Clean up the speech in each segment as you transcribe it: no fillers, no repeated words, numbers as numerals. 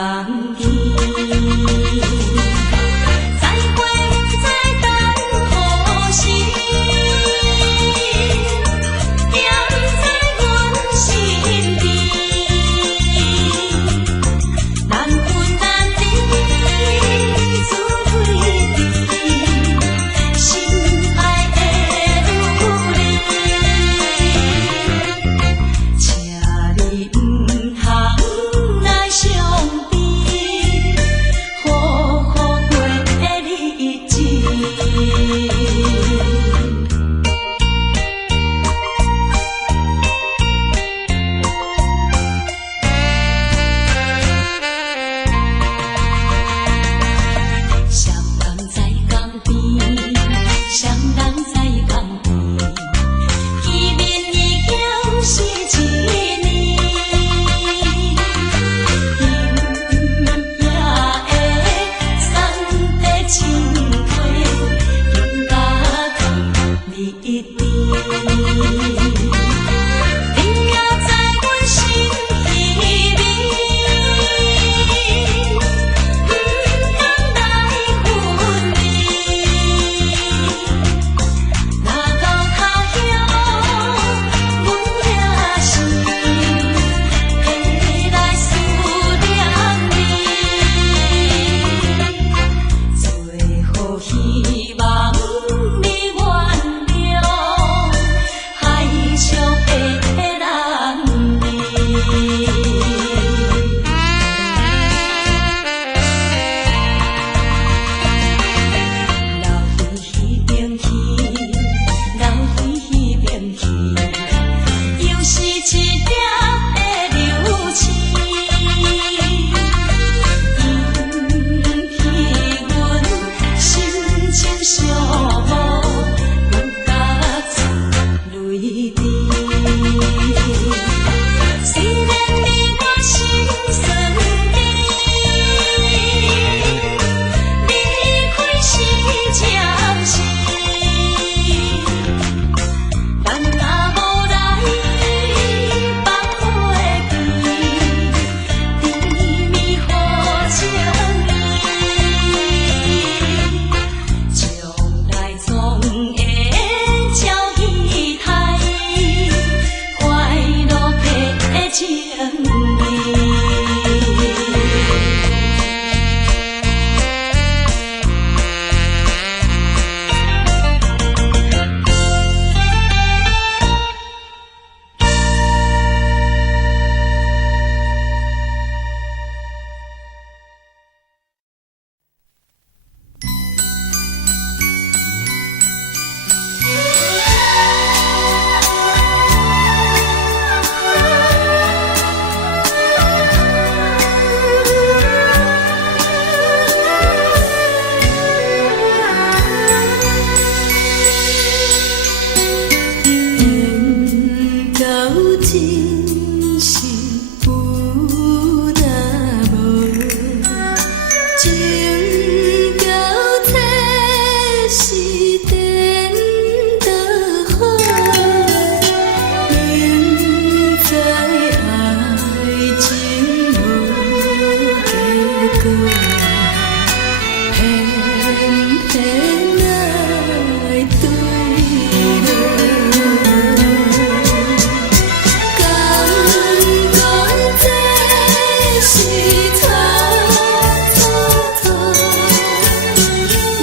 通去。再会再等何时？踮在阮身边，难分难离，自归离，心爱的女儿，请你唔通来伤悲，好好过日子。双人在江边，双人在江边，见面已经是一年。今夜的送的情花，应该放你一边。你也知阮心稀微，不通来分离。若到他乡，阮也是会来思念你。最后希望你原谅海上的人儿。流回迄边去，流回迄边去，又是一粒的流星，引起阮心情伤无，阮甲出泪滴。虽然你我心酸甜，离开是暂时，但若无来放花期，甜蜜好情意，将来总会照期待，快乐的情意。缘到真是有若无，情到这是颠倒好，明知爱情无结果，偏偏爱对落。感觉这是错错错，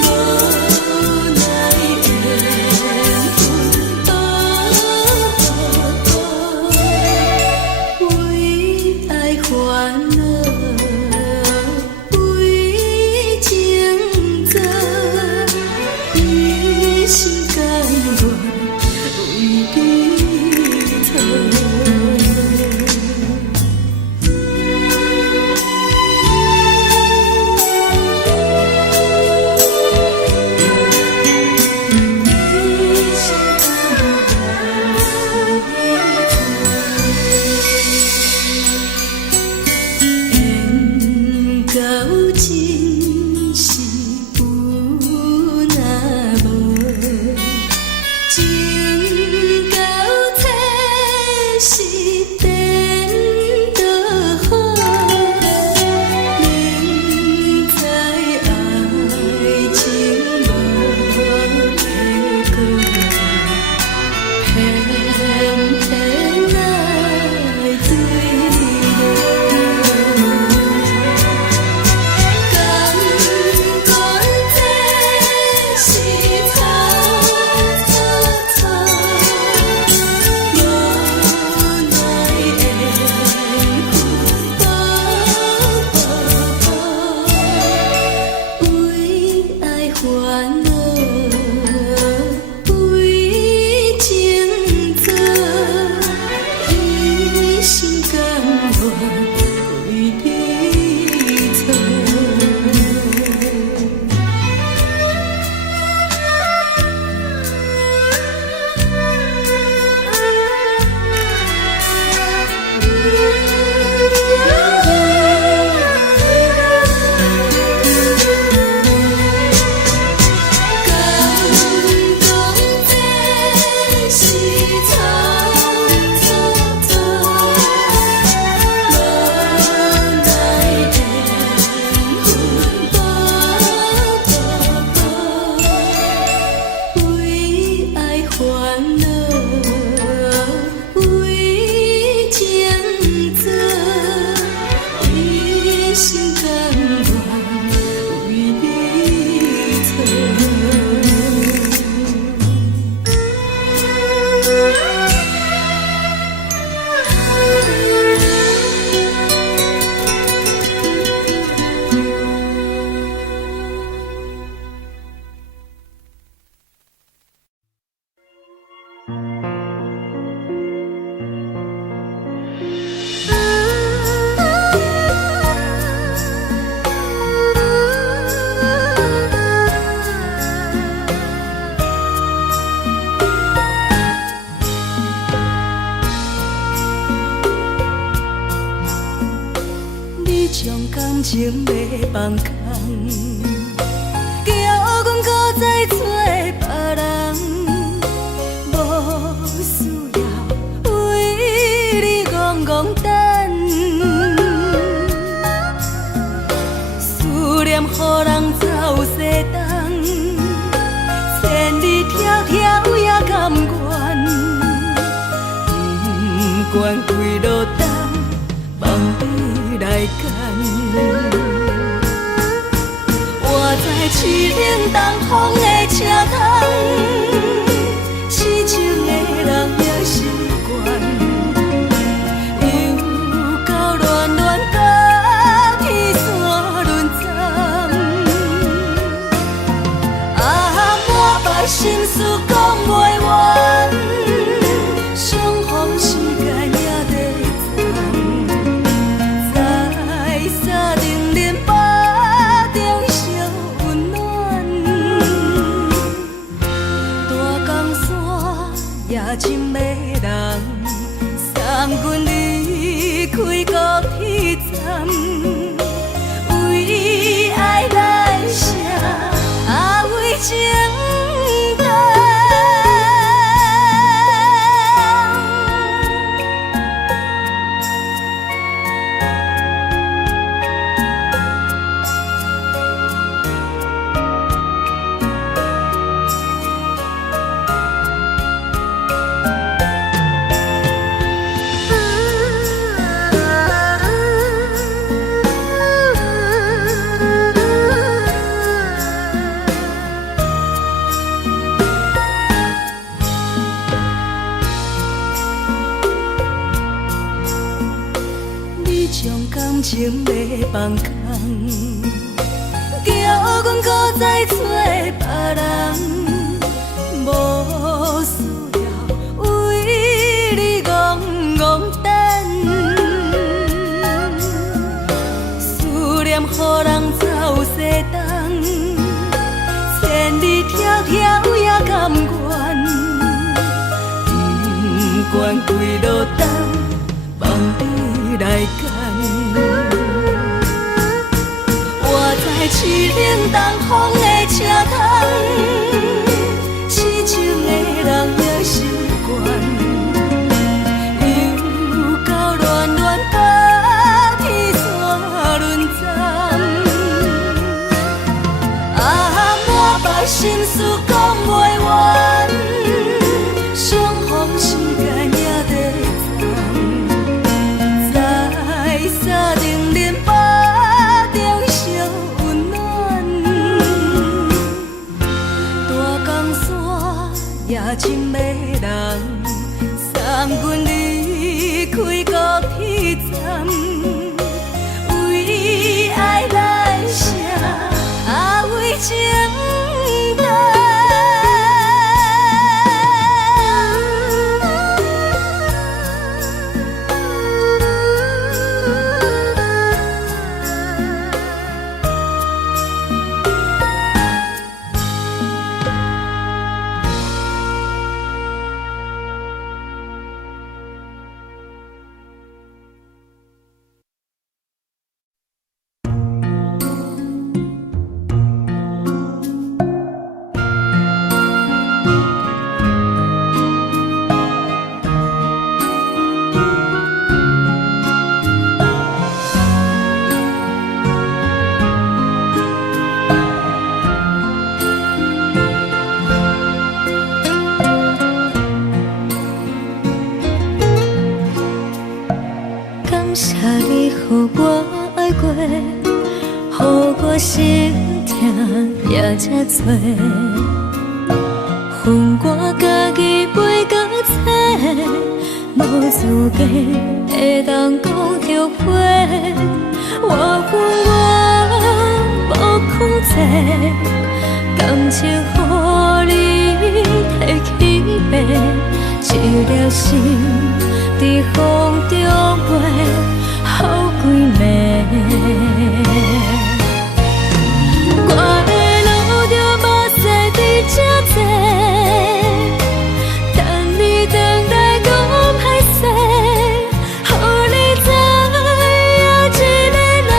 无奈缘分多多，为爱烦恼，为感情要放空，叫阮搁再找别人，无需要为你戆戆等，思念予人走西东，千里迢迢也甘愿，不管几落冬，望你来牵。我在市顶东风的车窗，痴情的人也习惯，又到恋恋甲天山沦陷。满腹心事讲袂完，相逢时间也在站，在沙丁林巴中烧温暖。大江山夜深要人，送阮离开高铁站，为爱来写为情。感情要放空，叫阮搁再找别人，无需要为你戆戆等，思念予人走西东，千里迢迢也甘愿，不管几落冬，望你来牵。我在市顶东风的车窗，痴情的人也习惯，又到恋恋甲天山沦陷。满腹心事讲袂完，相逢时间也在站，在沙丁林巴中烧温暖。大江山夜深要人，送阮离开高铁站，为爱来写为情等。心痛也这多，恨我家己袂到切，无资格会当讲着话。我恨我无控制，感情予你摕去卖，一粒心伫风中飞，好几暝。我的路着目屎伫这多，等你回来讲歹势，予你知影一个人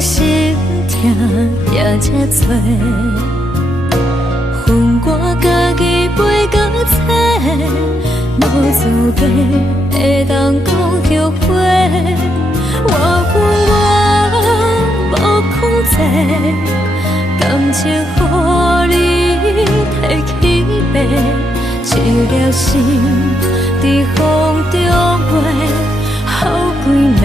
心痛也这多，恨我家己飞到切，无资格会当讲后悔。我恨我无控制，感情予你摕去卖，一粒心伫风中飞，好几暝。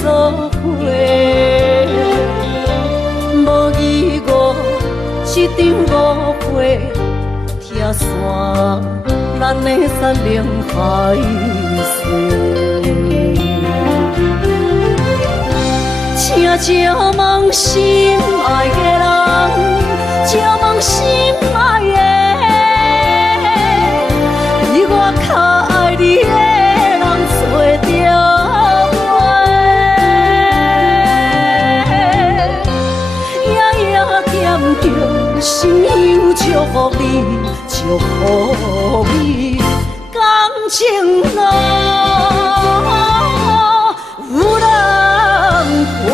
做伙，无义误一场误会，拆散咱的山盟海誓。请借问心爱的人，借问心爱的，比我较爱你的人找着。 心忧祝福你，祝福你，感情路有人陪。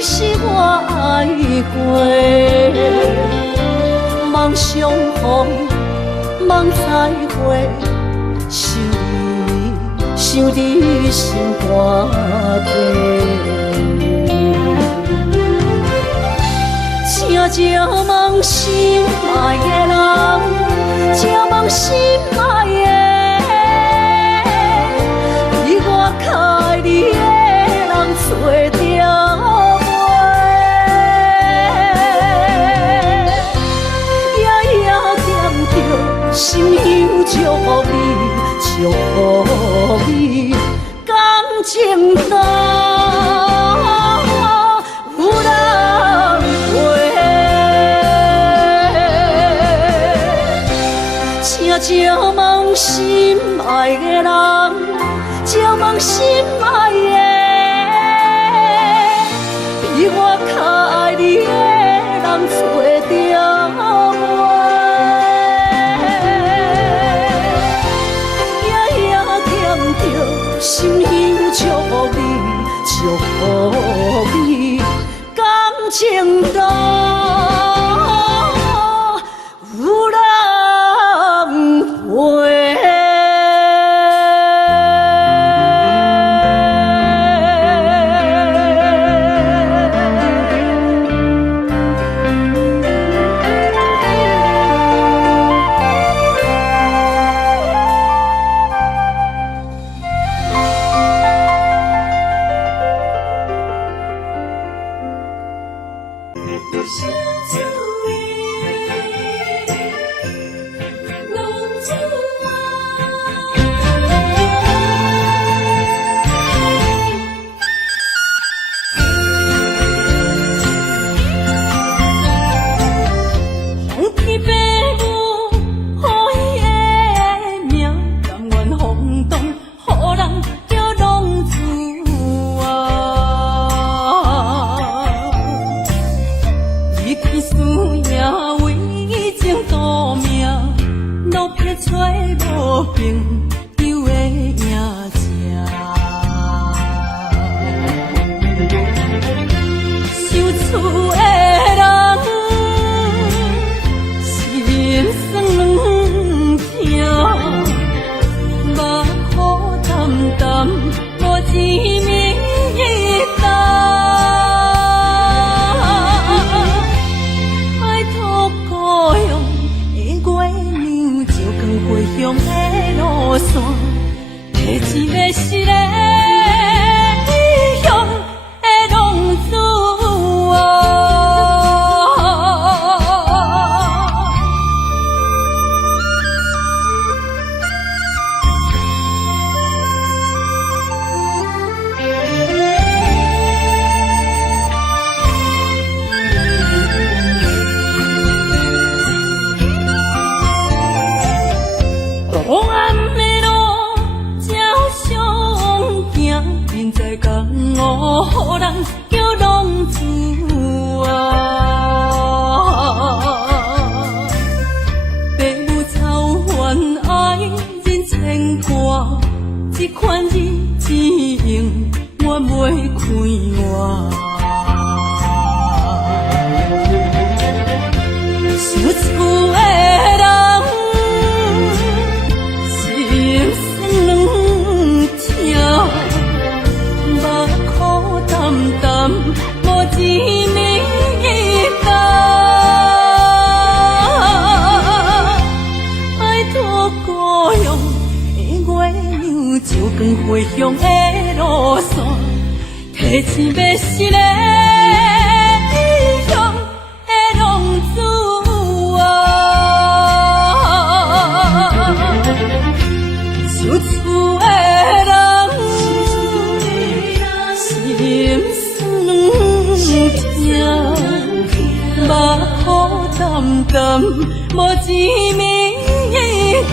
是我爱过，梦相逢，梦再会，想你心肝底。请借问心爱的人，借问心爱的，比我较爱你的人找着。 心忧祝福你，祝福你，感情路有人陪。请借问心爱的人，借问心爱的，比我较爱你的人找着。无朋友的影子，受厝的人心酸痛，目雨淡淡无一面一担。爱托故乡的月亮，照光回乡的路线，提一个失个异乡的浪子啊。黑暗的路，照常行，明知江湖人叫浪子啊。父母操烦爱人牵挂，这款日子用我袂开换。想厝的人。心酸痛，目苦淡淡，无一面一担。爱托故乡的月亮，照光回乡的路线，提醒要失个异乡的浪子啊。受厝的人心酸痛，目雨淡淡，无一面一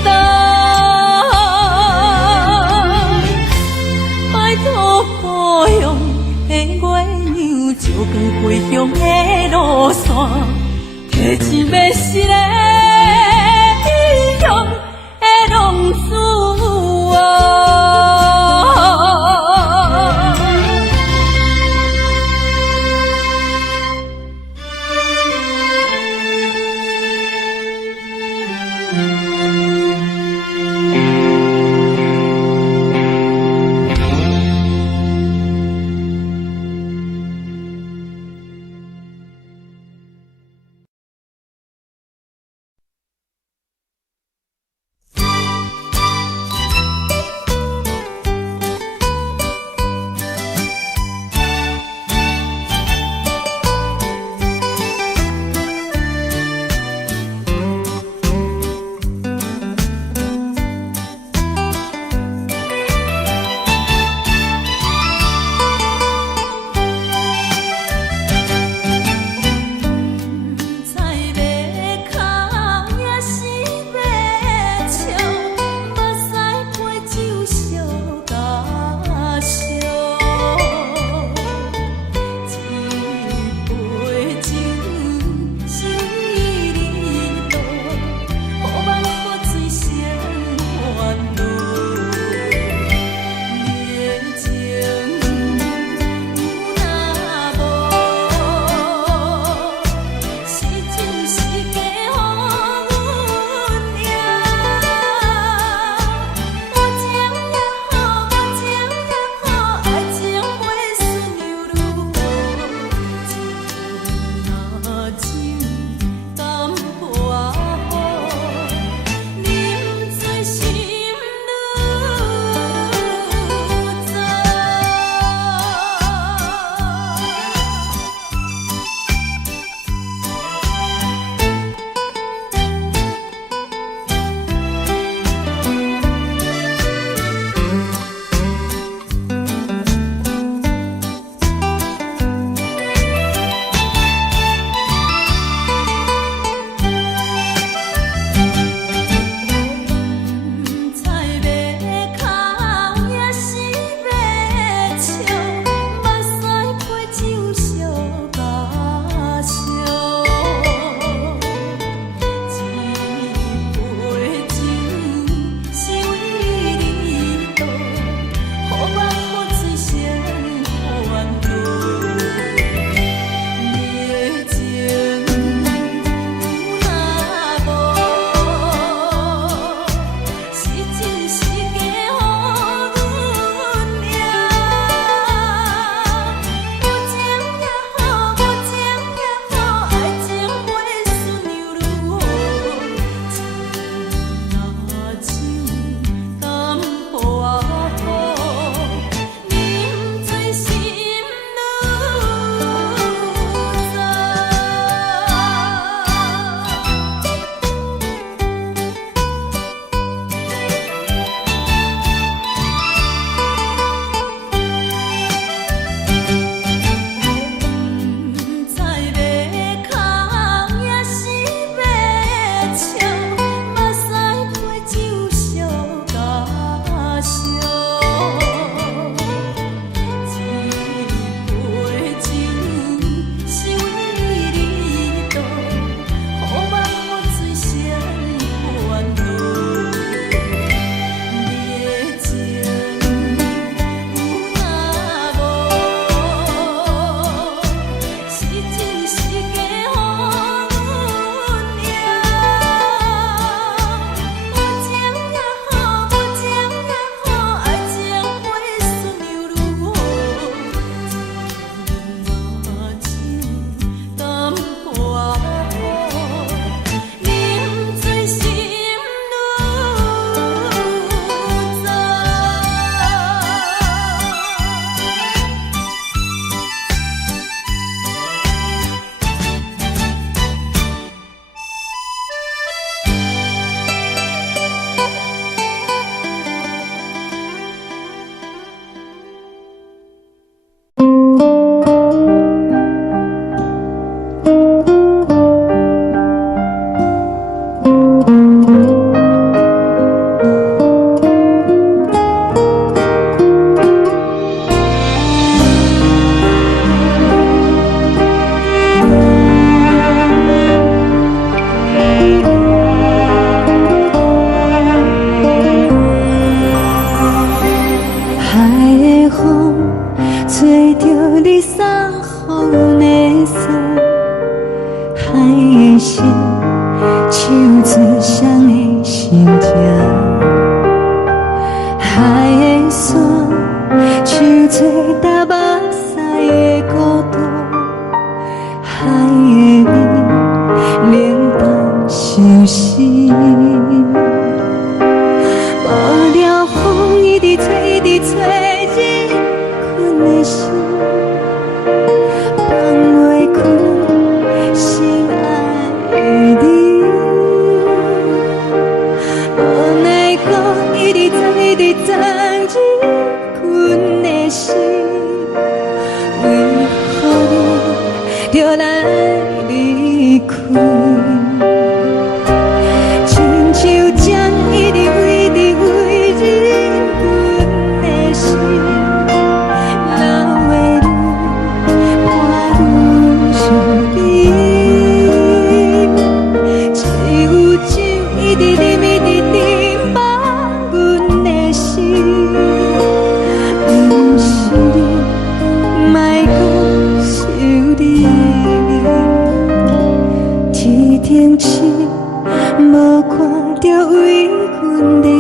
担。爱托故乡的月亮，照光回乡的路线，提醒要失个异乡的浪子啊。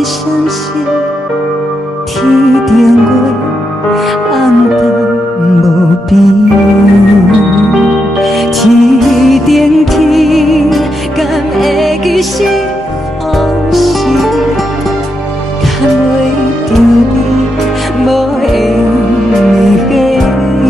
相信天顶月红淡无边，天顶天敢会记是往事，敢袂着你无缘的你。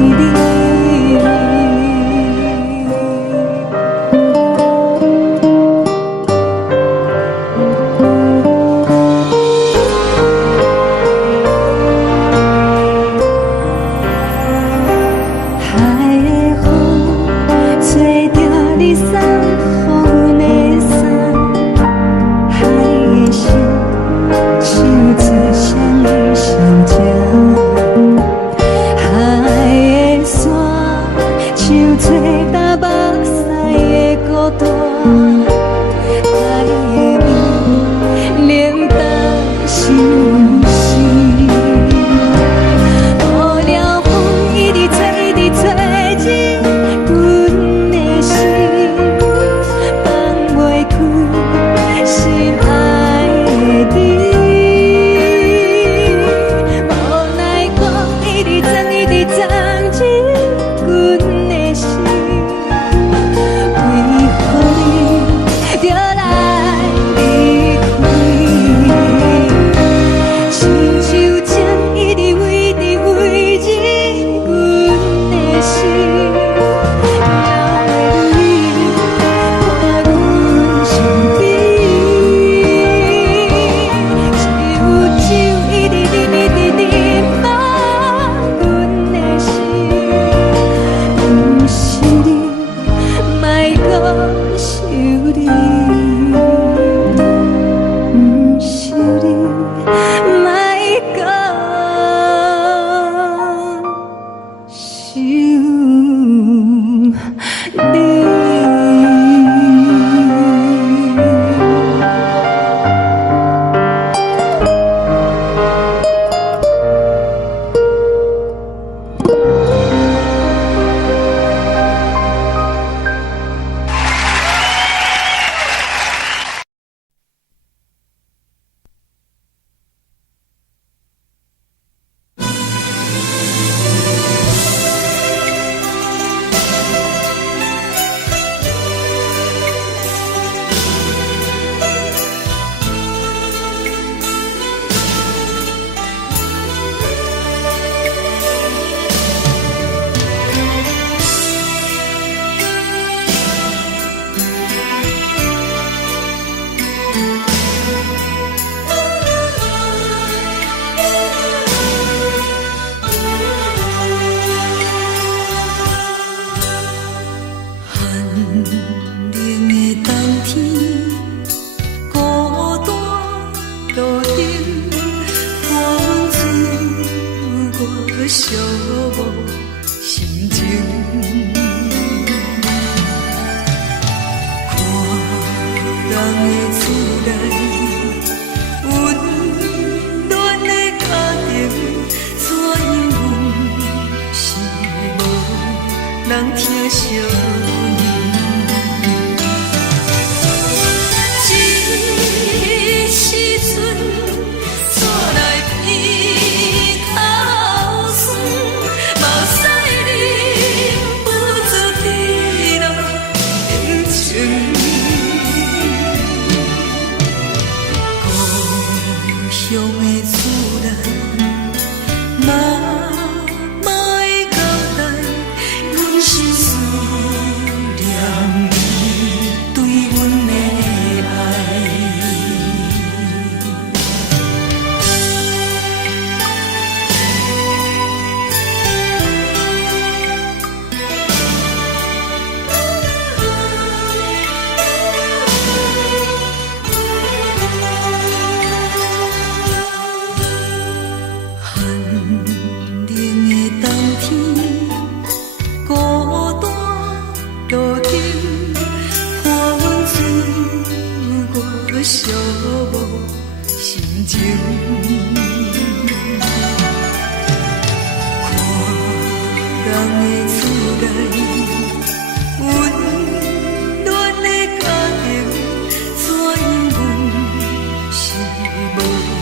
无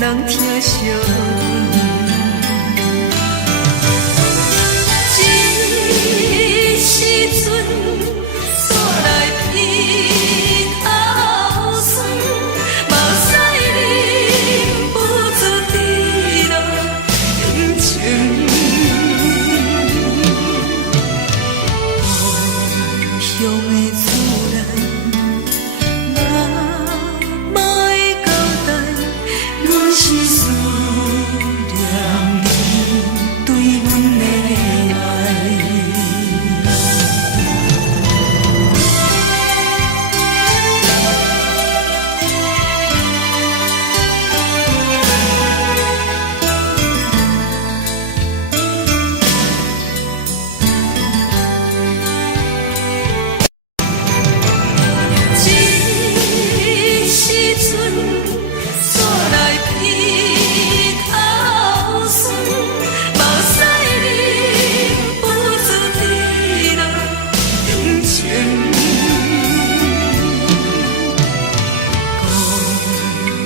人疼惜。一时阵煞来鼻头酸，目屎忍不住滴落眼前。故乡的厝内，若莫会交代，阮是思念你对阮的爱。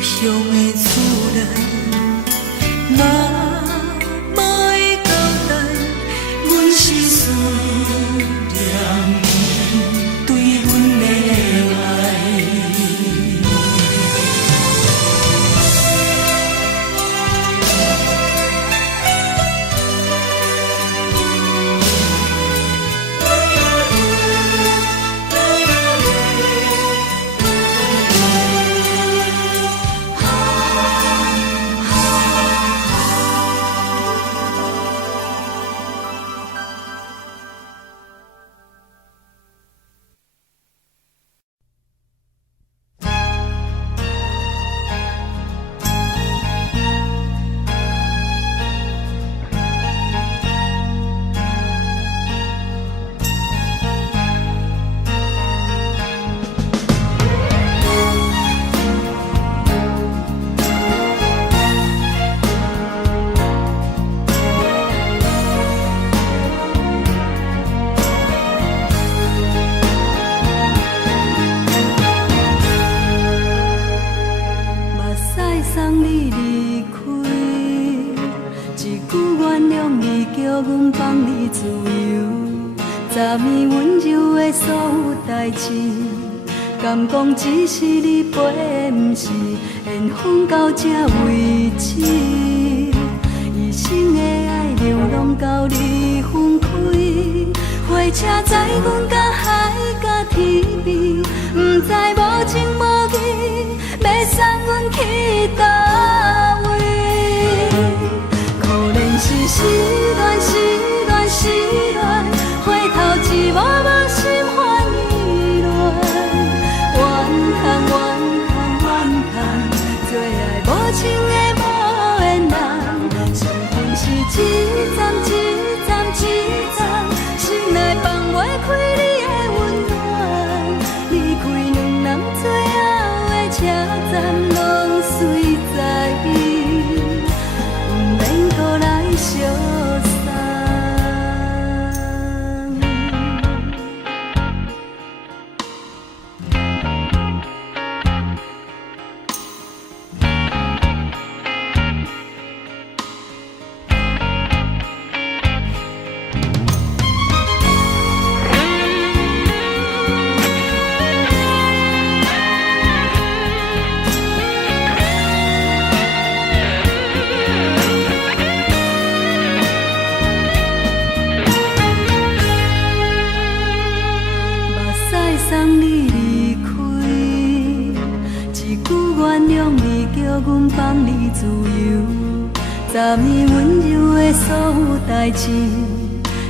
乡的厝内，若莫会交代，阮是思念你对阮的爱。送你离开，一句原谅你，叫阮放你自由。昨暝温柔的所有代志，敢讲只是你陪，不是缘分到这为止。一生的爱流浪到你分开，火车载阮到海角天边，不知无情无义，要送阮去倒位？可怜是失恋，失恋，失恋，回头一幕幕心烦意乱，怨叹，怨叹，怨叹，最爱无情的无缘人，上恨是一站一站一站，心内放袂开你的温暖，离开两人最后的车站，拢随在，不免搁来相送。送你离开，一句原谅你，叫阮放你自由。昨暝温柔的所有代志，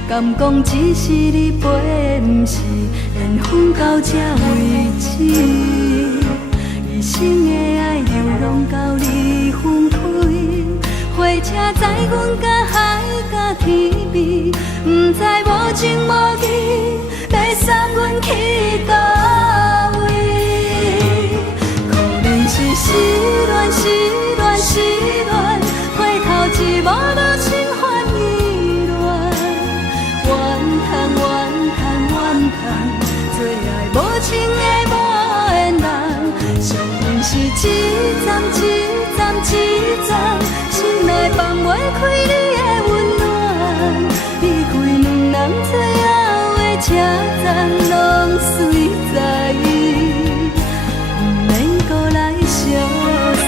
敢讲只是你陪，不是缘分到这为止。一生的爱流浪到你分开，火车载阮到海角天边，不知无情无义，要送阮去倒位？可怜是失恋，失恋，失恋，回头一幕幕心烦意乱，怨叹，怨叹，怨叹，最爱无情的无缘人，上恨是一站一站一赞拢随在，不免搁来相送。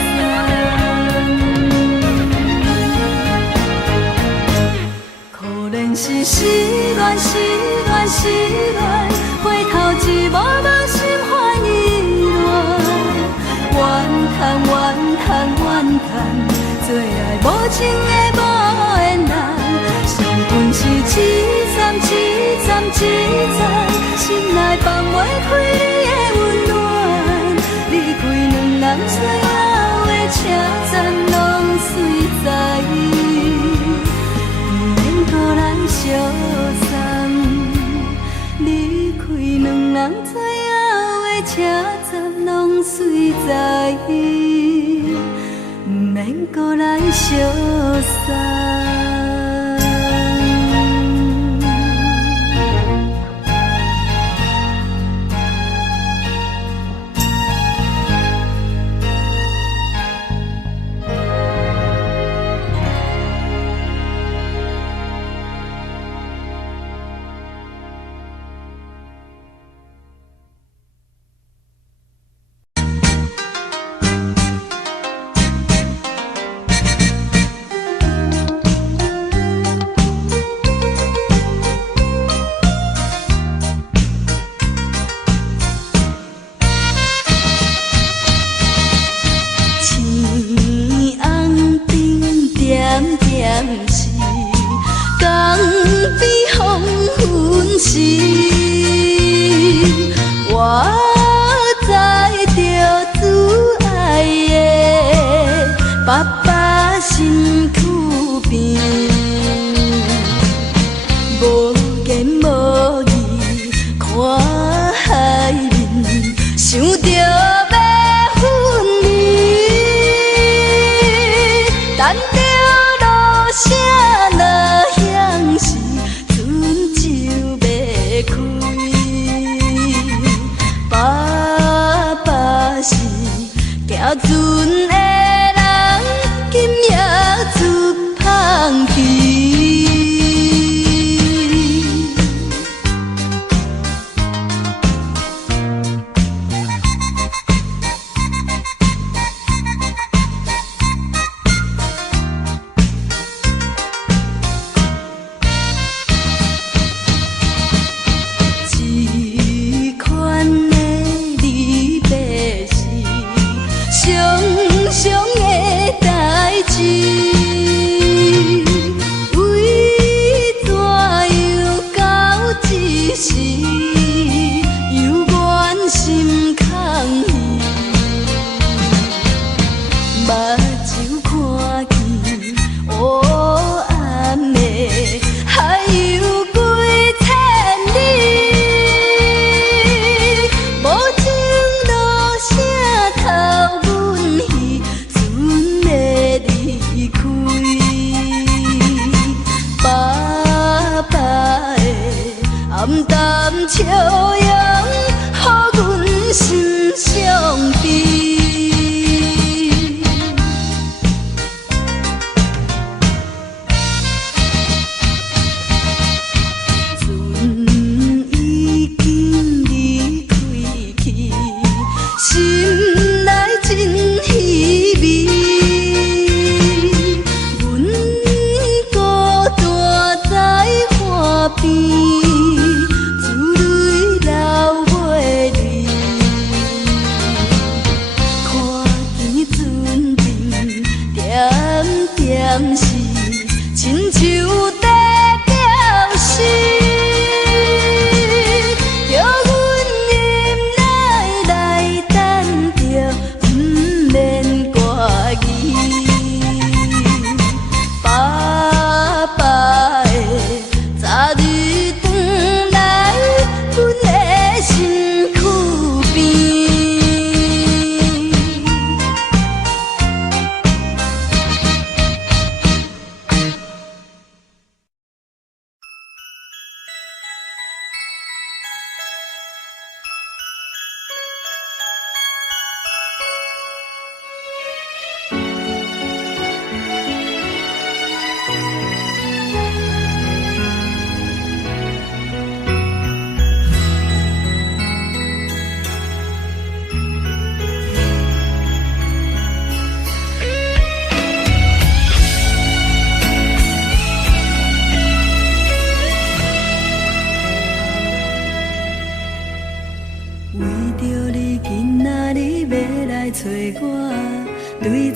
可怜是失恋，失恋，失恋，回头一幕幕心烦意乱，怨叹，怨叹，怨叹，最爱无情的无缘人。上恨是凄惨，凄惨，凄惨，心内放袂开你的温暖。离开两人最后的车站，拢随在，不免搁来相送。离开两人最后的车站，拢随在，不免搁来相送。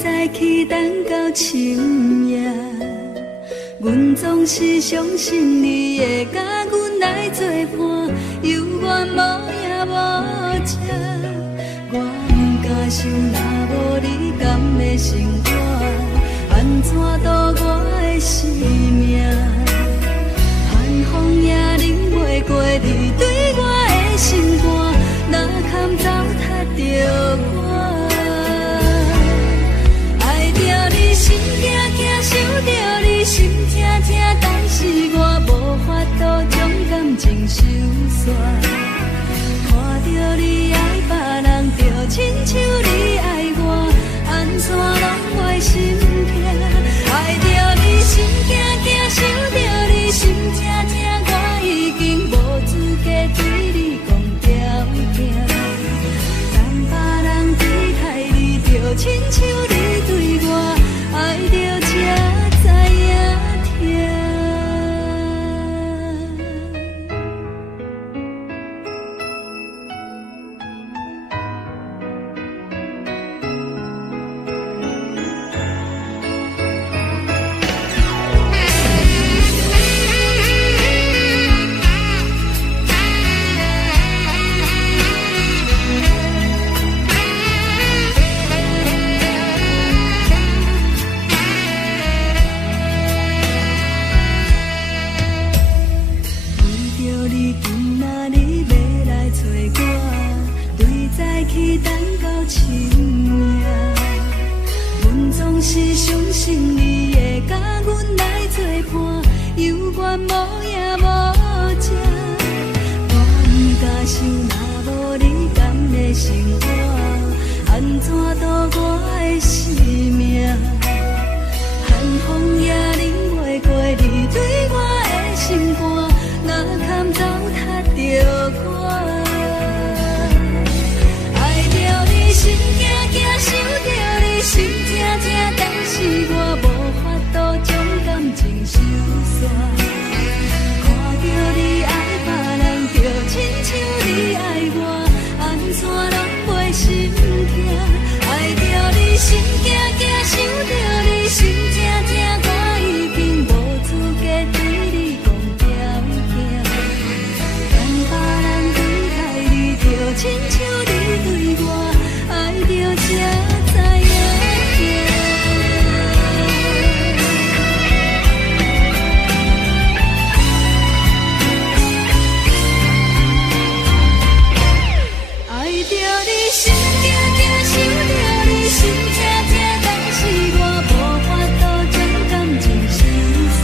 早起等到深夜，阮总是相信你会甲阮来作伴，犹原无影无迹。我不敢想，若无你甘的生活，安怎度我的生命？寒风也忍袂过你对我的心肝，哪堪糟蹋着我？爱着你心惊惊，想着你心痛痛，但是我无法度将感情收煞。看着你爱别人，就亲像你爱我，安怎拢袂心痛？爱着你心惊惊，想着你心痛痛，我已经无资格对你讲条件。等别人对待你，就亲像你对我，爱着才知影痛。是相信你会甲阮来作伴，犹原无影无迹。我不敢想，若无你甘的生活，安怎度我的生命？寒风也忍袂过你对我的心肝，哪堪糟蹋着我？爱着你心惊惊，想着你心痛痛，但是我无法度将感情收煞。看着你爱别人，就亲像你爱我，安怎拢袂心痛？爱着你心惊惊，想着你心痛痛，我已经无资格对你讲条件。等别人对待你，就亲像你对我，爱着才知影。心惊惊，想着你心痛痛，但是我无法度将感情收煞。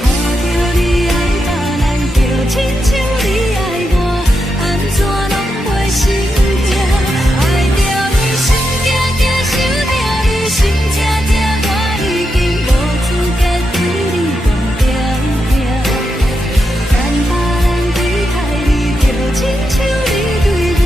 看着你爱别人，就亲像你爱我，安怎拢袂心痛？爱着你心惊惊，想着你心痛痛，我已经无资格对你讲条件。等别人对待你，就亲像你对我。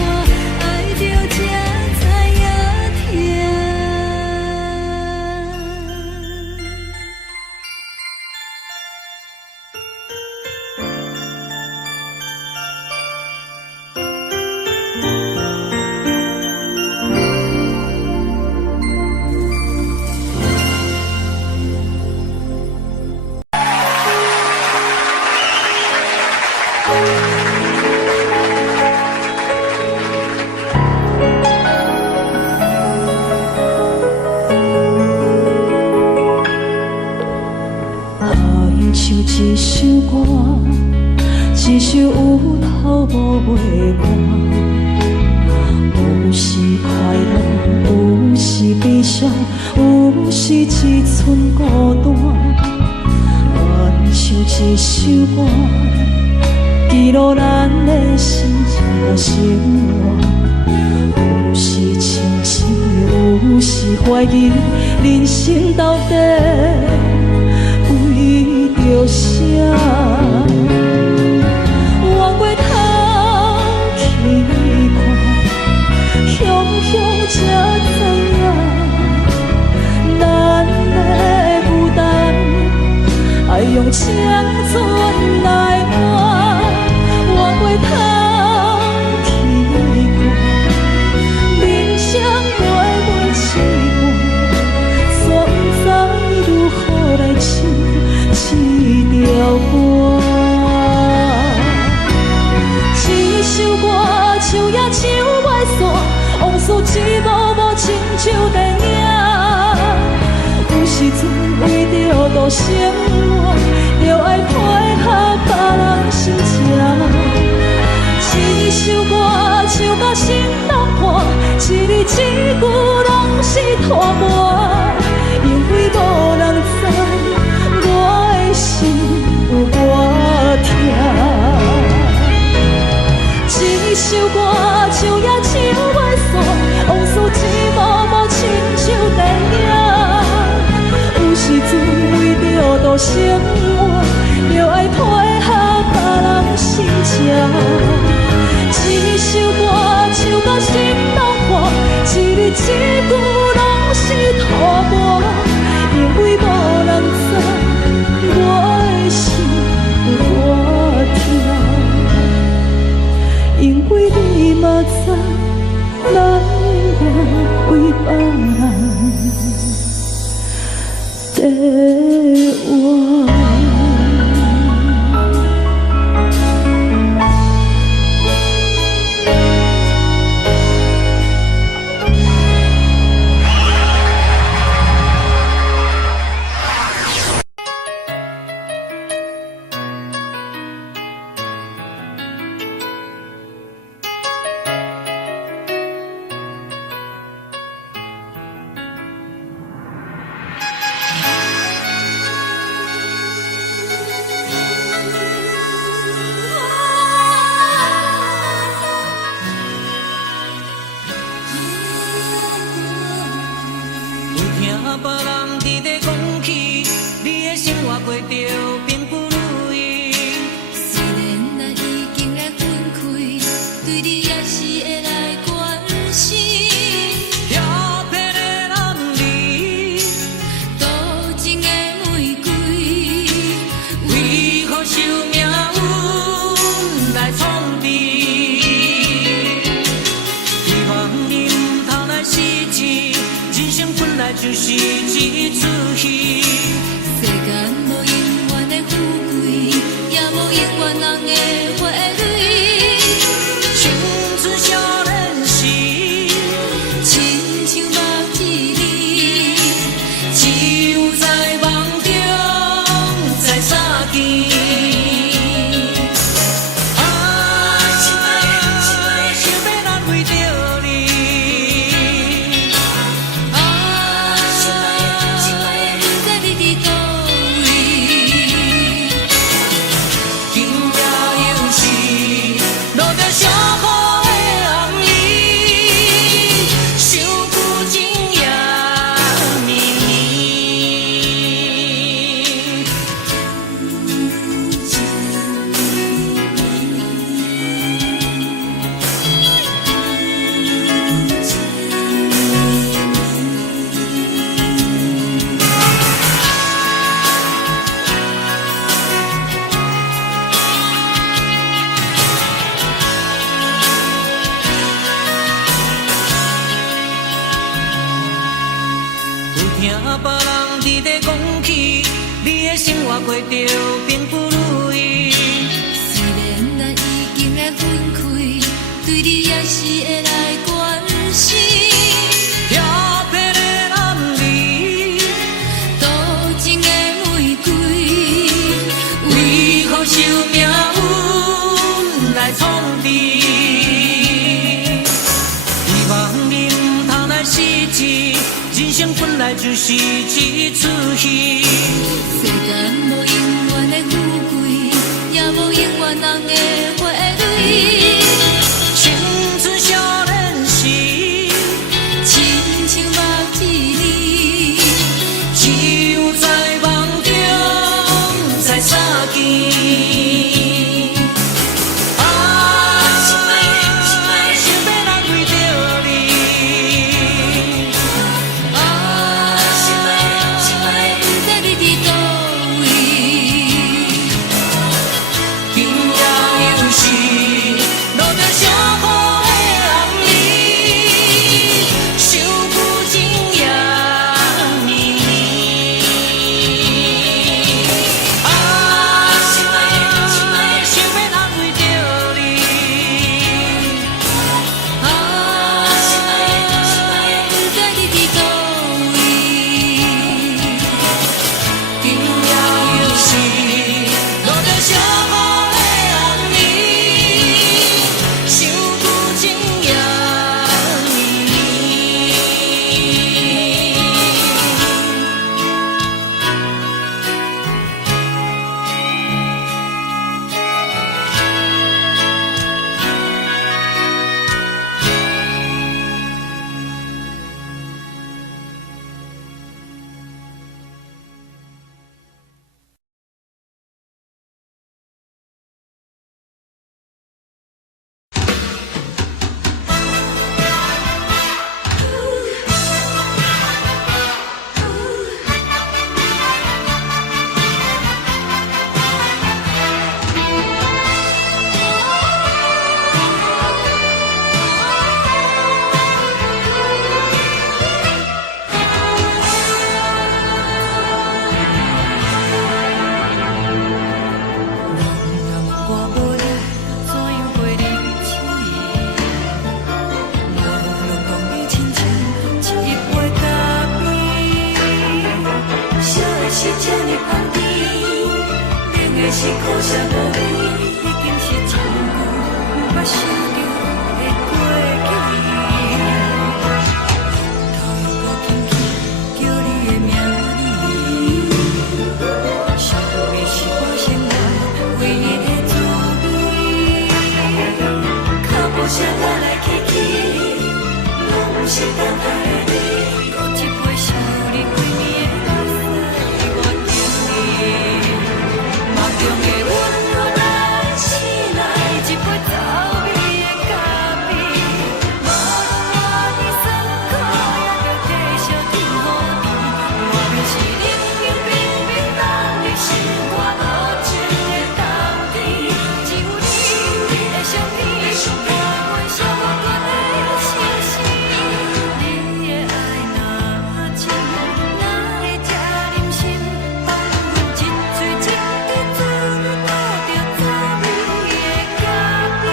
一首歌，一首有头无尾歌，有时快乐，有时悲伤，有时一寸孤单。愿唱一首歌，记录咱的心情生活。有时清醒，有时怀疑，人生到底为着啥？往过头去看，雄雄才知影，咱的负担爱用青春来换。往过头去看，人生月月凄寒。度生活，就爱配合别人心情。一首歌唱到心拢破，一字一句拢是拖磨，因为无人知我的心有多痛。一首歌唱也唱袂煞，往事一幕幕亲像电影。有时阵为着度生活，就爱配合别人心情。一首歌唱到心拢破，一字一句拢是拖磨，因为无人知我的心有多痛，因为你嘛知，咱永远为别人在活。就是一出戏，世间无永远的富贵，也无永远人的花蕊。青春少年时，亲像目一日，只有在梦中在相见。听别人伫咧讲起，你的生活过着并不如意。虽然咱已经会分开，对你也是会来关心。漂泊的男儿，多情的玫瑰，为何受命运来创治？希望你唔通来失志。人生本来就是一出戏，世间无永远的富贵，也无永远人的花蕊。青春少年时，亲像目一日，只有在梦中在相见。是这呢香甜，冷的是苦涩无味，已经是真久无捌想着的过去。头又搁轻轻叫你的名字，想你是我生活唯一的滋味。脚步声来来去去，拢不是等待的你，搁一杯想你几暝的目屎，我等你。梦中的温柔来醒来，一杯走味的咖啡，无论我的酸苦，也着继续甜予你。我就是冷冷冰冰放你心肝无情的冬天，只有你的相片，我阮寂寞过的心事。你的爱若真，哪会这忍心放阮一嘴一滴滋味，倒着走味的咖啡。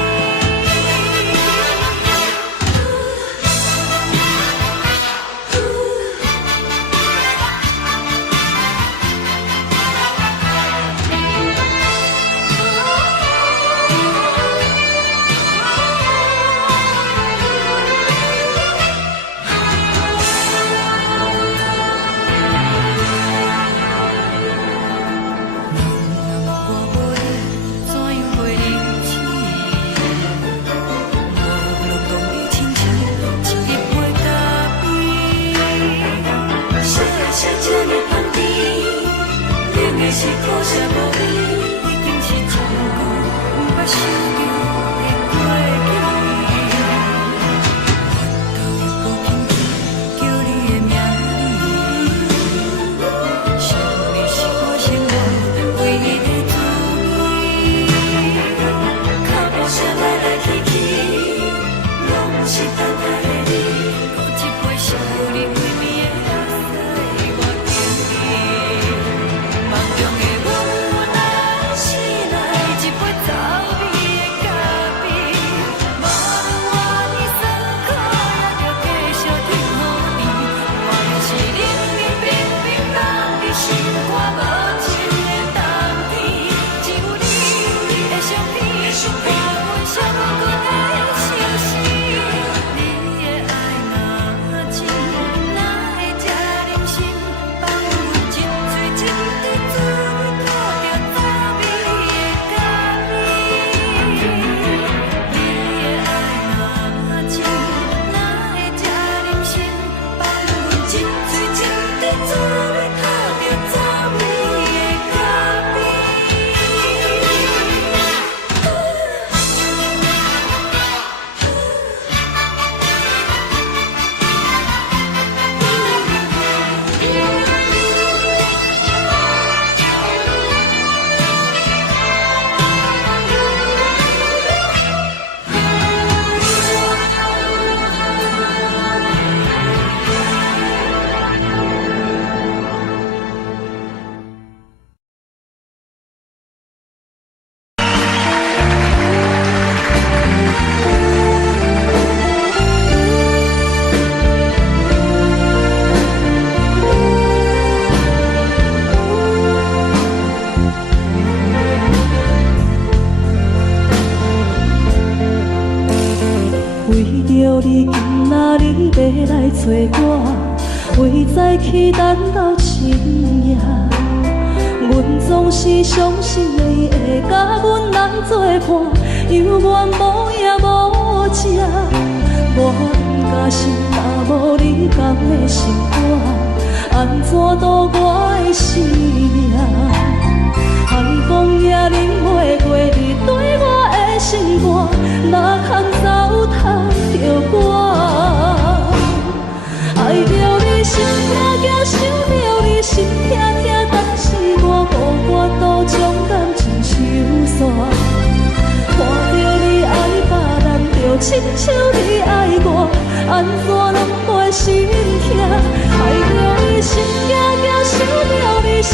是苦涩无味，已经是真久无捌想着的过去。头又搁轻轻叫你的名字，想你是我生活唯一的滋味。脚步声来来去去，拢不是等待的你，搁一杯想你几暝的目屎，我等你。梦中的温柔来醒来，一杯走味的咖啡，无论我的酸苦，也着继续甜予你。我就是冷冷冰冰放你心肝无情的冬天，只有你的相片，我阮寂寞过的心事。你的爱若真，哪会这忍心放阮一嘴一滴滋味，倒着走味的咖啡。你的爱若真，哪会这忍心放阮一嘴一滴滋味，倒着走味的咖啡。为着你今仔日要来找我，为在去等到深夜，阮总是相信你会甲阮来作伴，犹原无影无迹。我毋甘心，若无你共的生活，安怎度我的生命？寒风也忍袂过你对我的心肝，哪通糟蹋着我？爱着你心痛痛，想着你心痛痛，但是我无法度将感情收煞。看着你爱别人，就亲像你爱我，安怎拢袂心痛？爱着你心惊惊，想着你心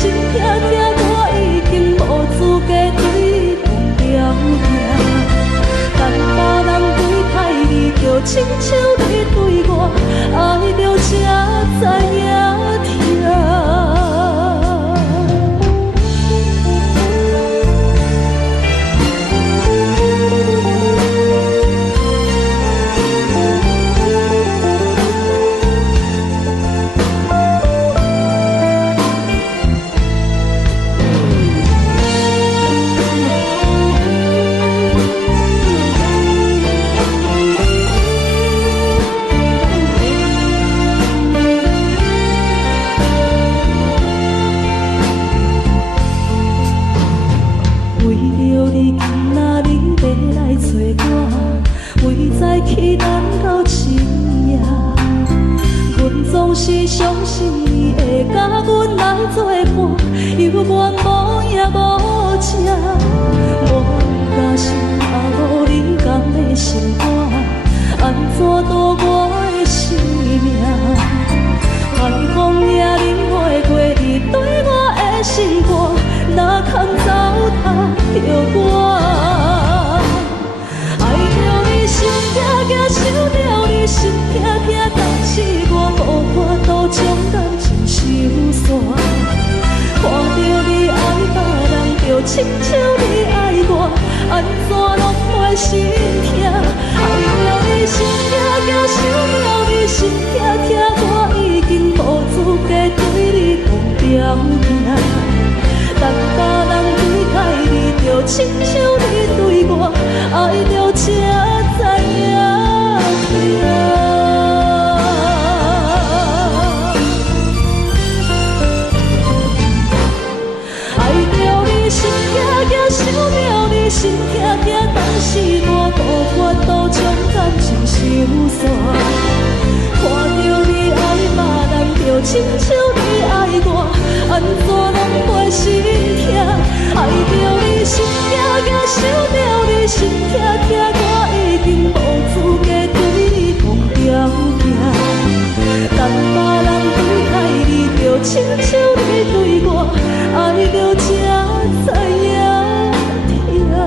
线。看着你爱别人，就亲像你爱我，安怎拢袂心痛？爱着你心惊惊，想着你心痛痛，我已经无资格对风条行。当别人对待你，就亲像你对我，爱着才知影痛。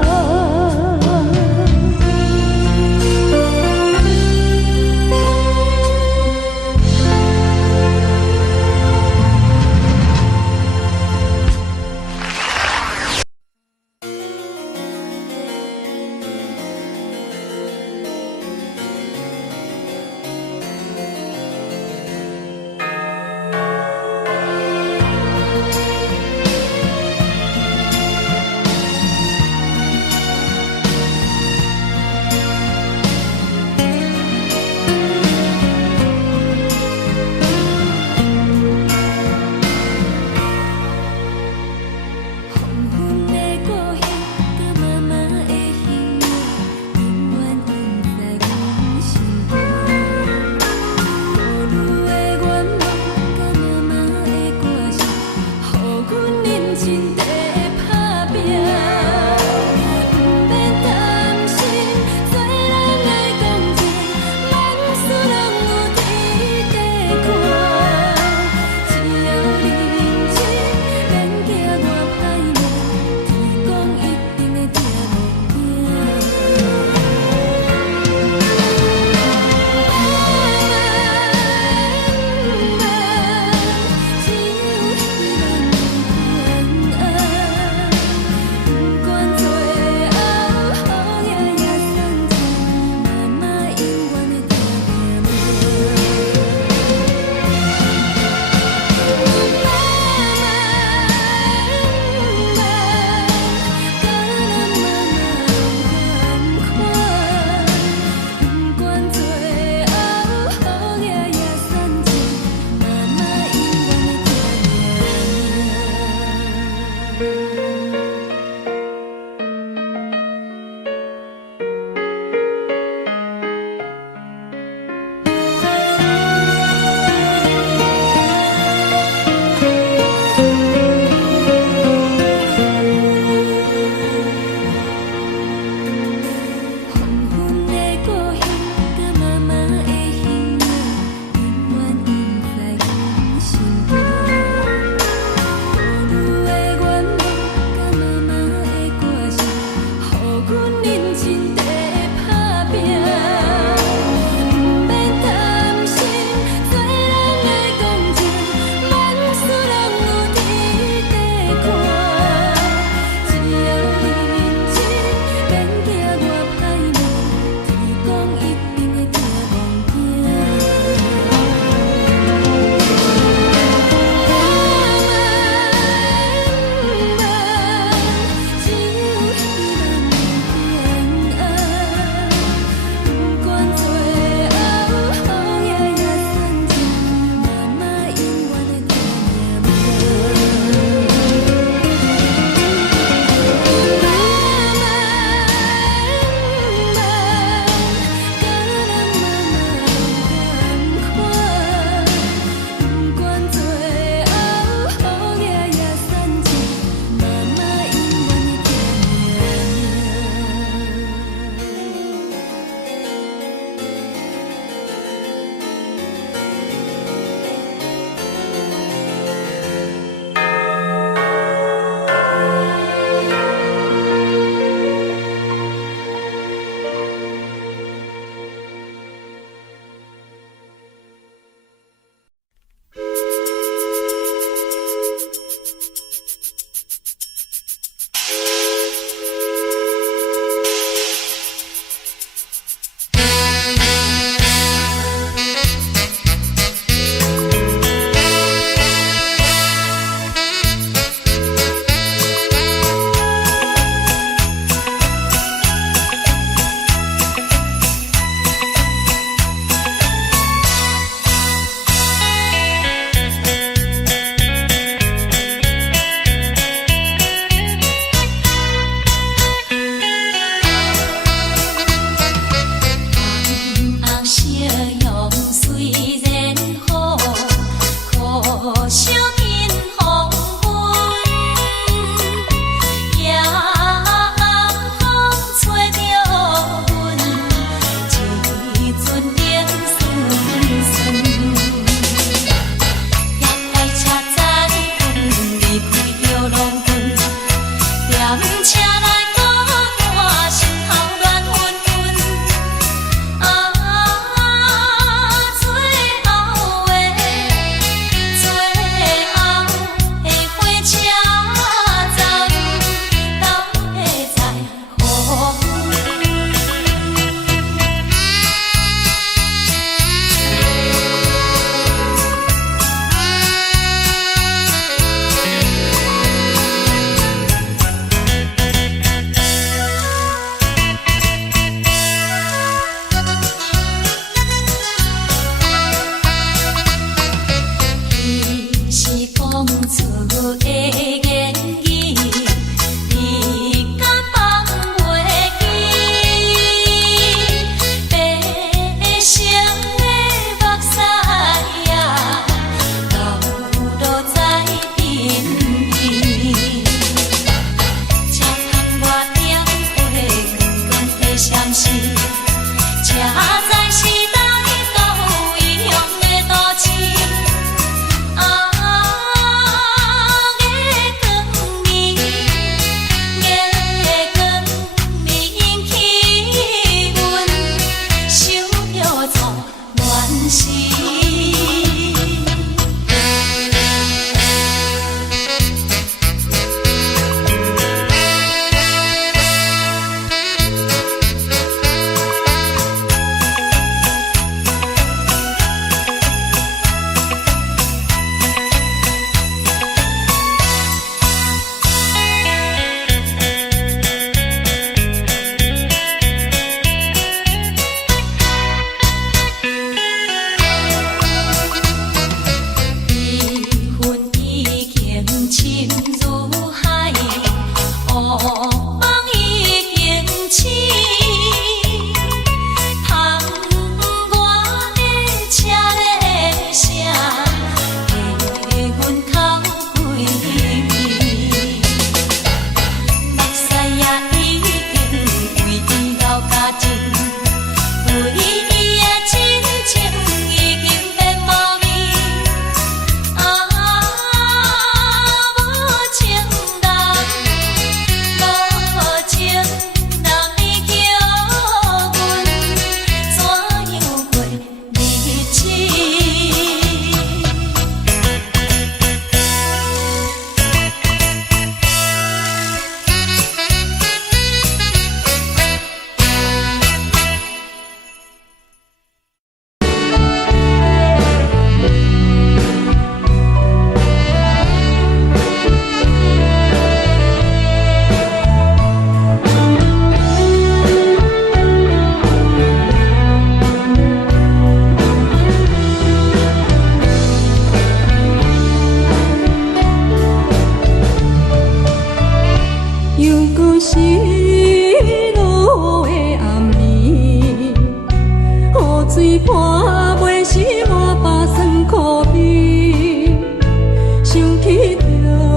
想起着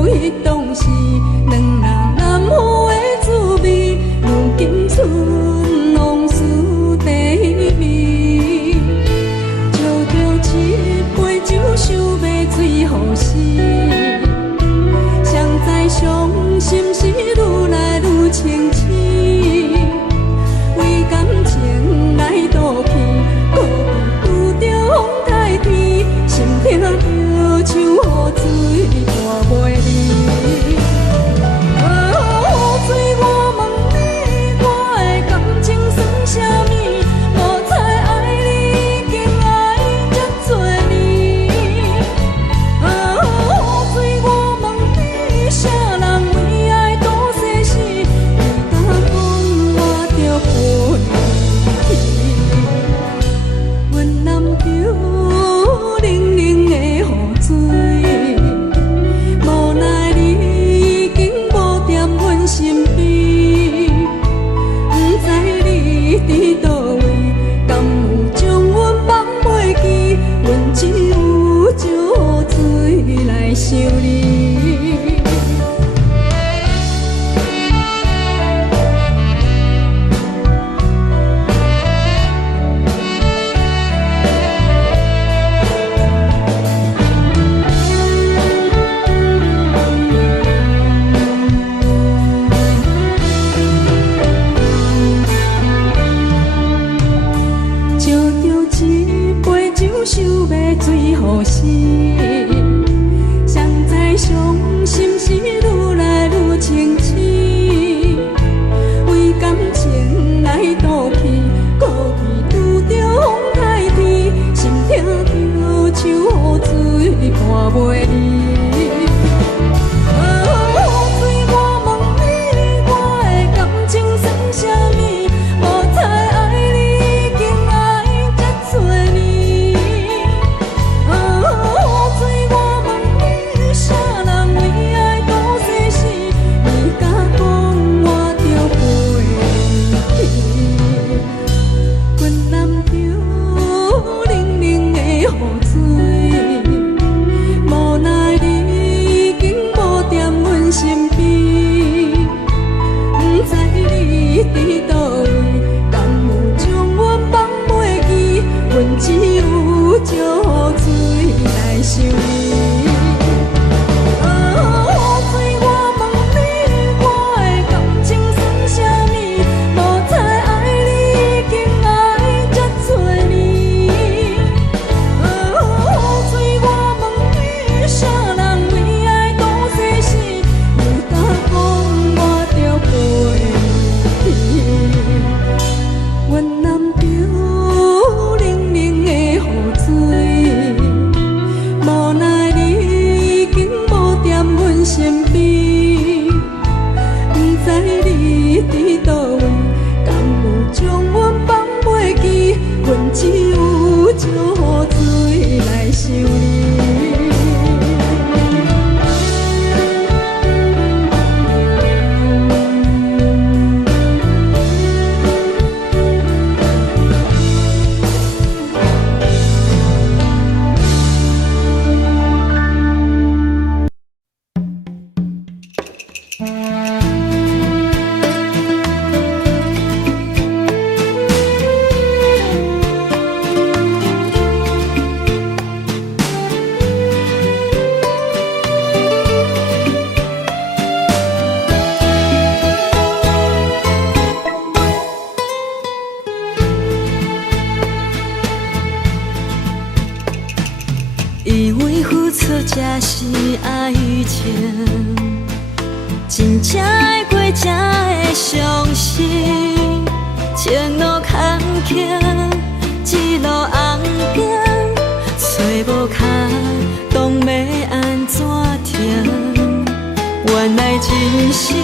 迄当时两人难忘的滋味，如今剩往事地味。借着一杯酒，想要醉予死。谁知伤心事愈来愈清醒，为感情来赌气，可比拄着风台天，心痛着像雨水大袂离。雨水，我问你，我的感情算啥物？无彩爱你，已经爱这多年。雨水，我问你，啥人为爱赌生死？你敢讲我着陪你？阮南着冷冷的雨水，无奈你已经无踮阮身边，不知你伫倒位，敢有将阮放袂记？阮只有借雨水来想你。借着一杯酒，想要醉予死。谁知伤心事愈来愈清醒，为感情来赌气，可比拄着风台天，心痛着像雨水大袂离。雨水，我问你，我的感情算啥物？无彩爱你，已经爱这多年。雨水，我问你，啥人为爱赌生死？你敢讲我着陪你？阮南着冷冷的雨水，无奈你已经无踮阮身边，不知你伫倒位，敢有将阮放袂记？阮只有借雨水来想你。雨水，我问你，我的感情算啥物？无彩爱你，已经爱这多年。雨水，我问你，啥人为爱赌生死？你敢讲我着陪你？阮南着冷冷的雨水，无奈你已经无踮阮身边，不知你伫倒位，敢有将阮放袂记？阮只有借雨水来想你。以为付出才是爱情，真正爱过才会相信。前路坎坷，一路红行，找无卡，当要安怎停？原来真心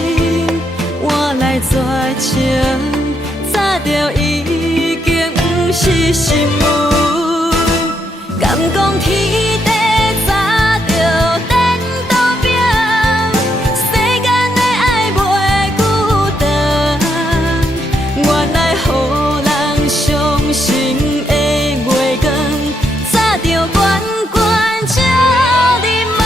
换来绝情，早就已经不是心梦。敢讲天地早就颠倒拼，世间的爱袂孤单。原来予人伤心的月光，早就悬悬照你梦。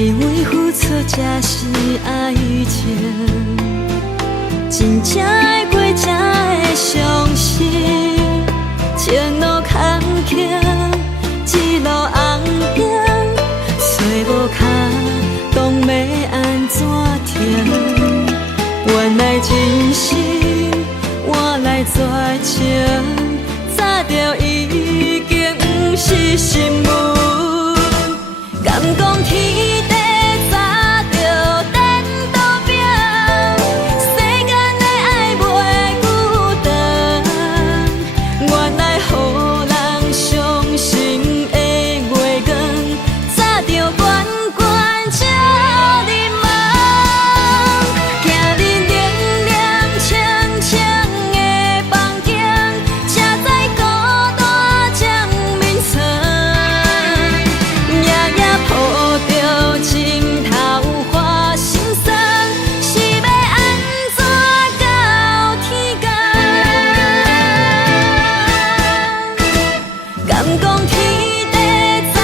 以为付出才是爱情，真正爱过才会相信。前路坎坷，一路红灯，找无脚，讲要安怎停？原来真心换来绝情，早就已经不是新闻。敢讲天地早就颠倒平，世间的爱袂孤单。原来予人伤心的月光，早就悬悬照你梦。行日凉凉清清的房间，才知孤单将眠床。夜夜抱着情头花心酸，是要安怎到天光？敢讲天地早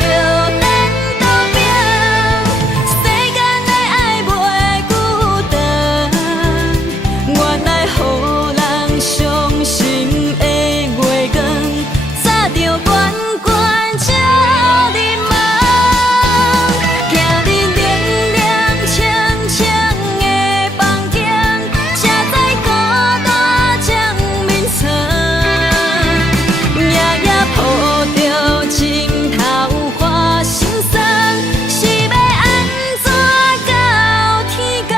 就颠倒平，世间的爱袂孤单。原来予人伤心的月光，早就悬悬照你梦。行日凉凉清清的房间，才知孤单将眠床。夜夜抱着情头花心酸，是要安怎到天光？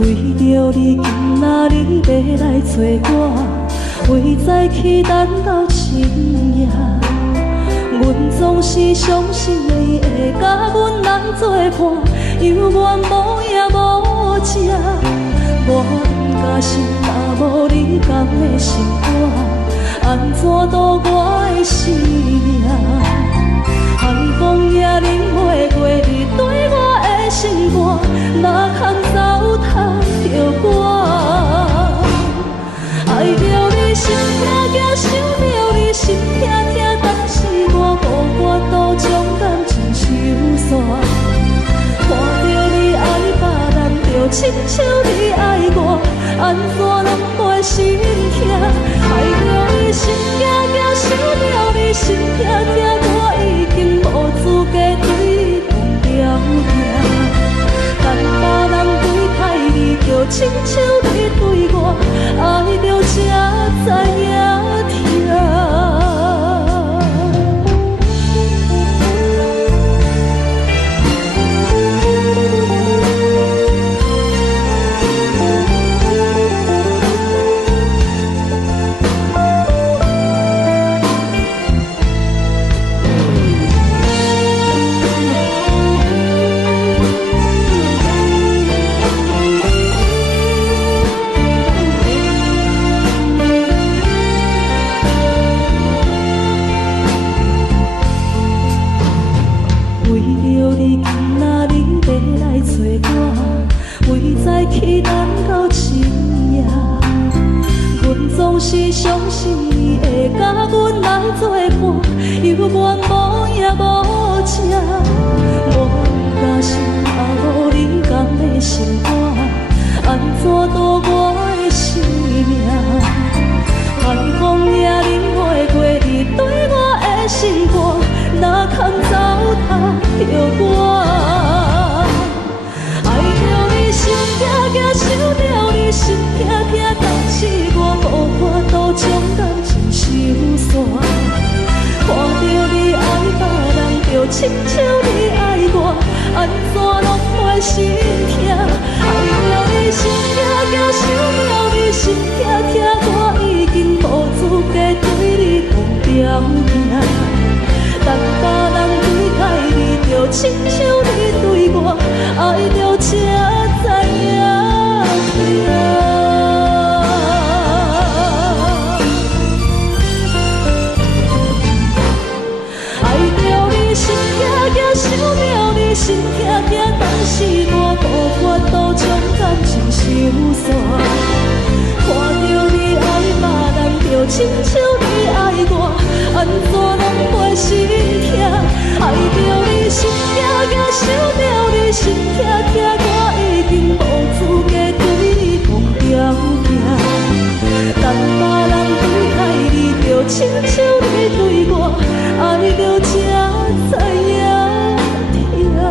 为着你今仔日要来找我，为在去等到深夜。阮总是相信你会甲阮来作伴，犹原无影无迹。我毋甘心，若无你共的心肝，安怎度我的生命？寒风也忍袂过你对我的心肝，哪通糟蹋着我？爱着你心痛痛，想着你心痛痛，但是我无法度将感情收煞。看着你爱别人，就亲像你爱我，安怎拢袂心痛？爱着你心惊惊，想着你心痛痛，我已经无资格对天条行。但别人对待你，就亲像你对我，爱着才知影痛。去等到深夜，阮总是相信你会甲阮来作伴，犹原无影无迹。我不甘心，若无你共的心肝，安怎度我的生命？寒风也忍袂过你对我的心肝，哪通糟蹋着我？想惊惊，想着你心痛痛，但是我无法度将感情收煞。看着你爱别人，就亲像你爱我，安怎拢袂心痛？爱着你心痛痛，想着你心痛痛，我已经无资格对你讲条件。等别人对待你，就亲像你对我，爱着才知影痛。心痛痛，想着你心痛痛，但是我无法度将感情收线。看着你爱别人，就亲像你爱我，安怎拢袂心痛？爱着你心痛痛，想着你心痛痛，我已经无资格对你讲条件。等别人对待你，就亲像你对我，爱着才知影痛。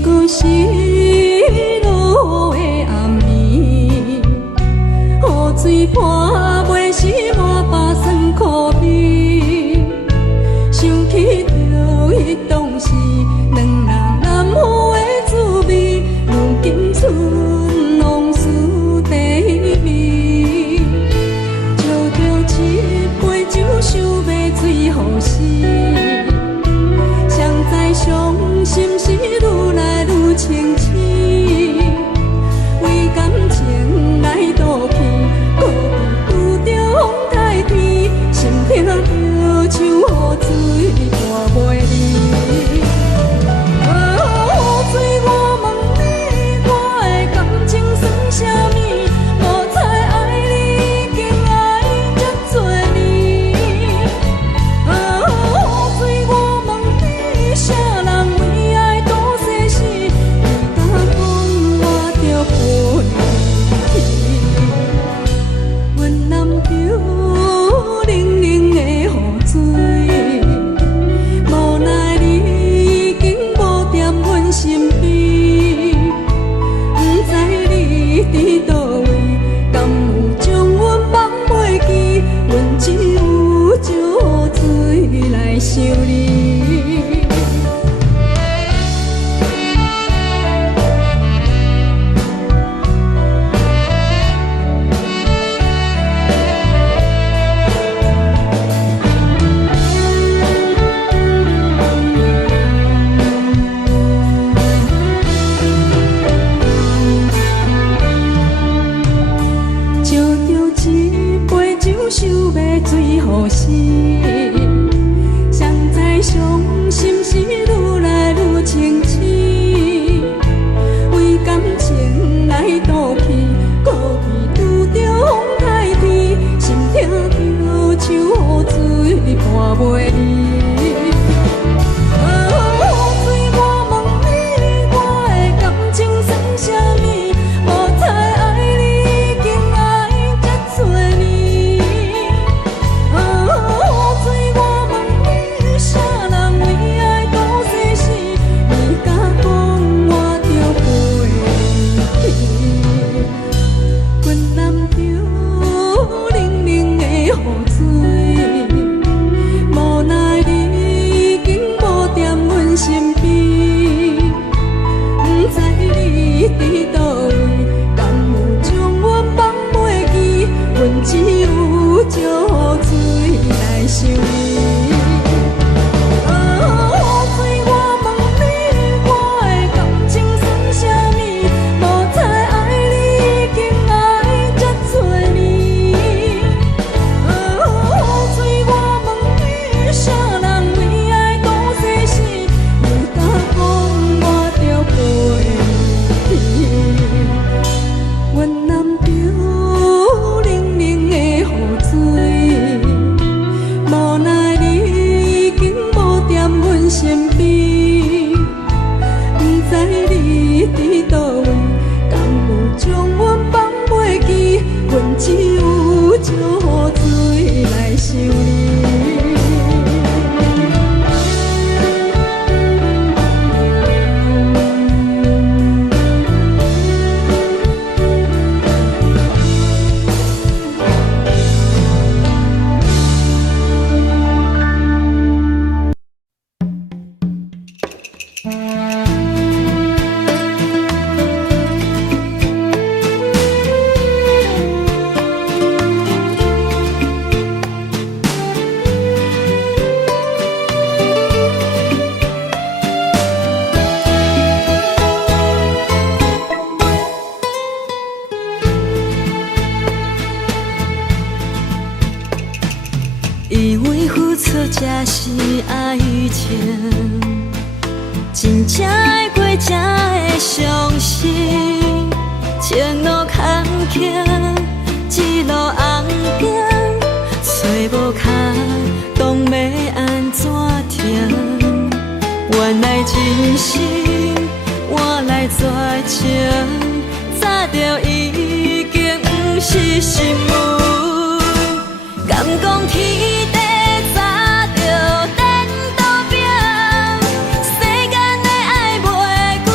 想讲失落的暗暝，雨水泼袂湿我巴酸苦味，想起着迄当时两人难忘的滋味，如今剩往事地味，借着一杯酒想要醉予死。谁知伤心事愈来愈清醒，为感情来赌气，可比拄着风台天，心痛着像雨水大袂离。雨水，我问你，我的感情算啥物？无彩爱你，已经爱这多年。雨水，我问你，啥人为爱赌生死？你敢讲我着陪你？阮南着冷冷的雨水，无奈你已经无踮阮身边，不知你伫倒位，敢有将阮放袂记？阮只有借雨水来想你。借着一杯酒，想要醉予死。谁知伤心事愈来愈清醒，为感情来赌气，可比拄着风台天，心痛着像雨水大袂离。雨水，我问你，我的感情算啥物？无彩爱你，已经爱这多年。雨水，我问你，啥人为爱赌生死？你敢讲我着陪你？阮南着冷冷的雨水，无奈你已经无踮阮身边，不知你伫倒位，敢有将阮放袂记？阮只有借雨水来想你。雨水，我问你，我的感情算啥物？无彩爱你，已经爱这多年。雨水，我问你，啥人为爱赌生死？你敢讲我着陪你？阮南着冷冷的雨水，无奈你已经无踮阮身边，不知你伫倒位，敢有将阮放袂记？阮只有借雨水来想你。以为付出才是爱情，真正爱过才会相信。前路坎坷，一路红灯，找无脚，当要安怎停？原来真心换来绝情，早就已经不是心梦。敢讲天地早就颠倒平，世间的爱袂久，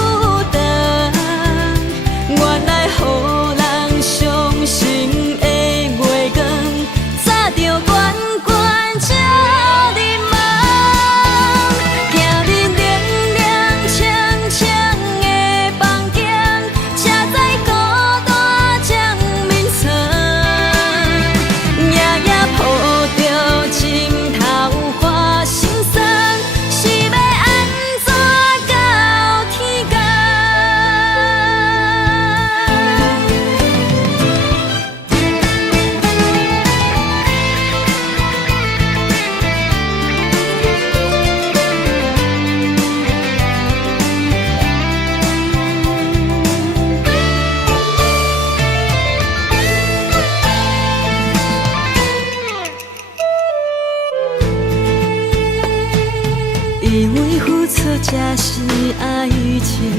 爱情，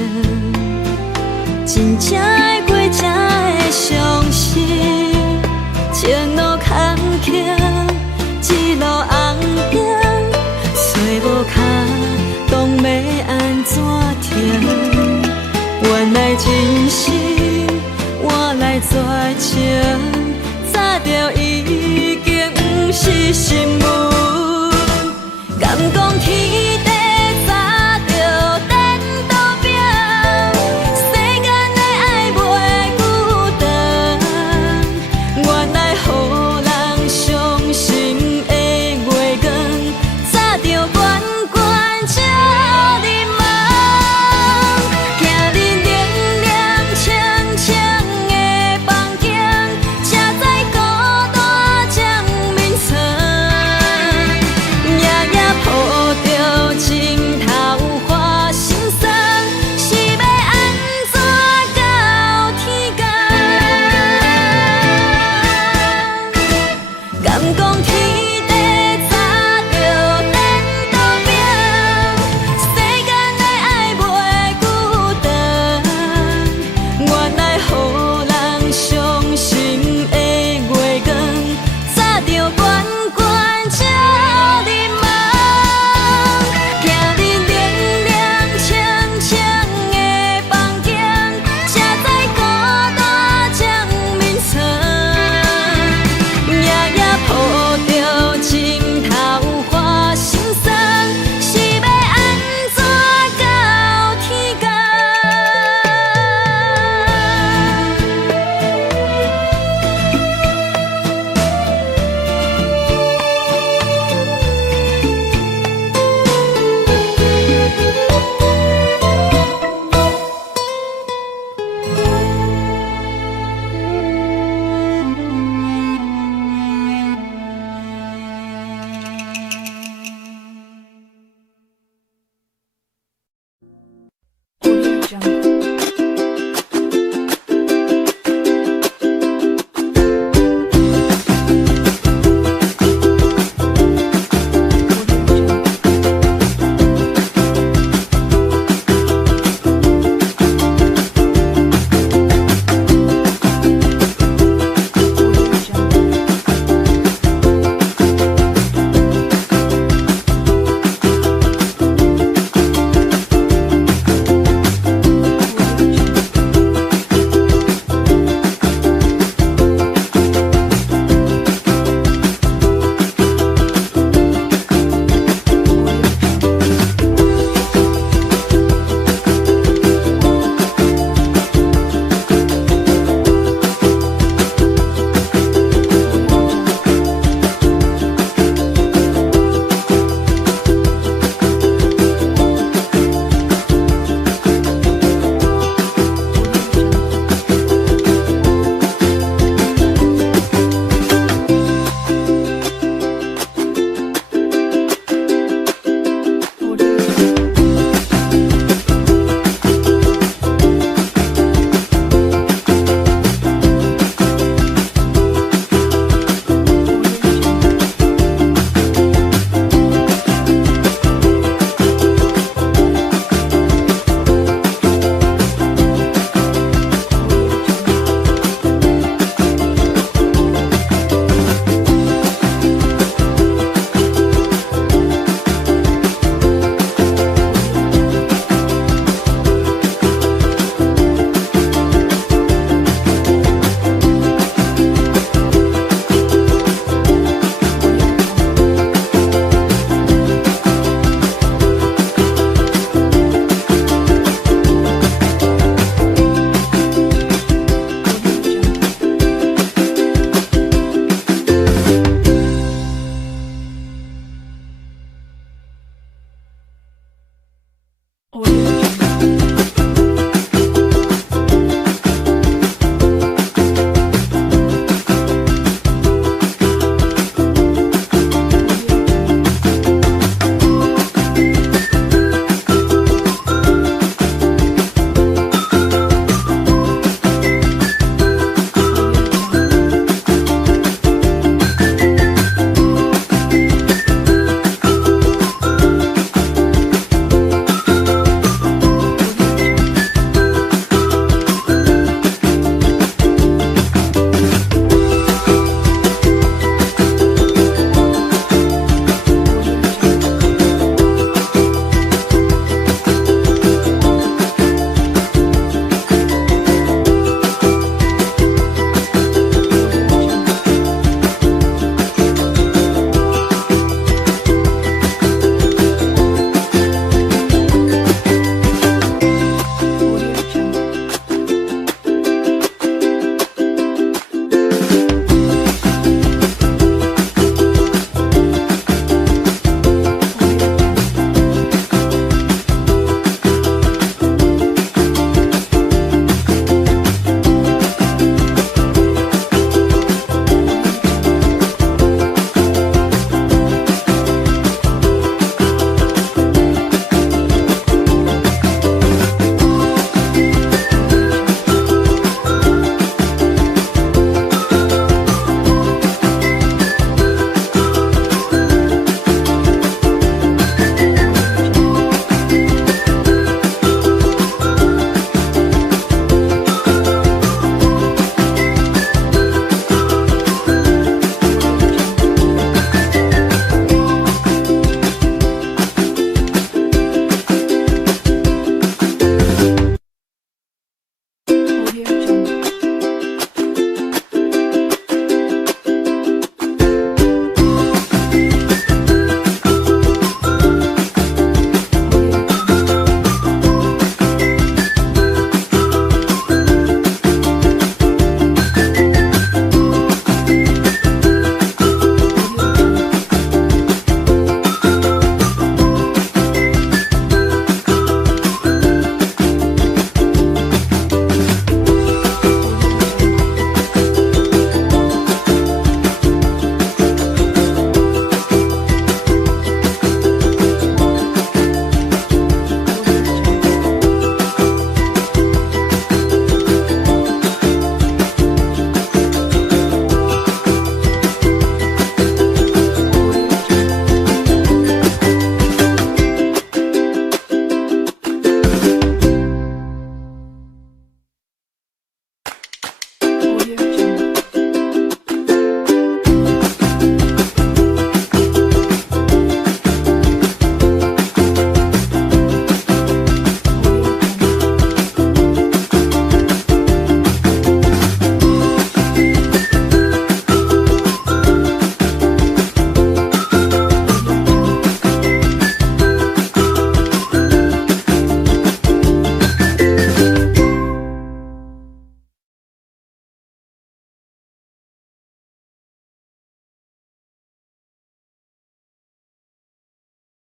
真正会过才会相信。前路坎坷，一路红灯，找无脚，当要安怎停？原来真心换来绝情，早就已经不是新闻。敢讲天地早就等到拼，世间的爱袂孤单。原来予人伤心的月光，早就悬悬照你梦。行日凉凉清清的房间，才知孤单将眠床。夜夜抱着情头花心酸，是要安怎到天光？敢讲天地早就等到拼，世间的爱袂孤单。原来予人伤心的月光，早就悬悬照你梦。行日凉凉清清的房间，才知孤单将眠床。夜夜抱着情头花心酸，是要安怎到天光？Audio Jungle.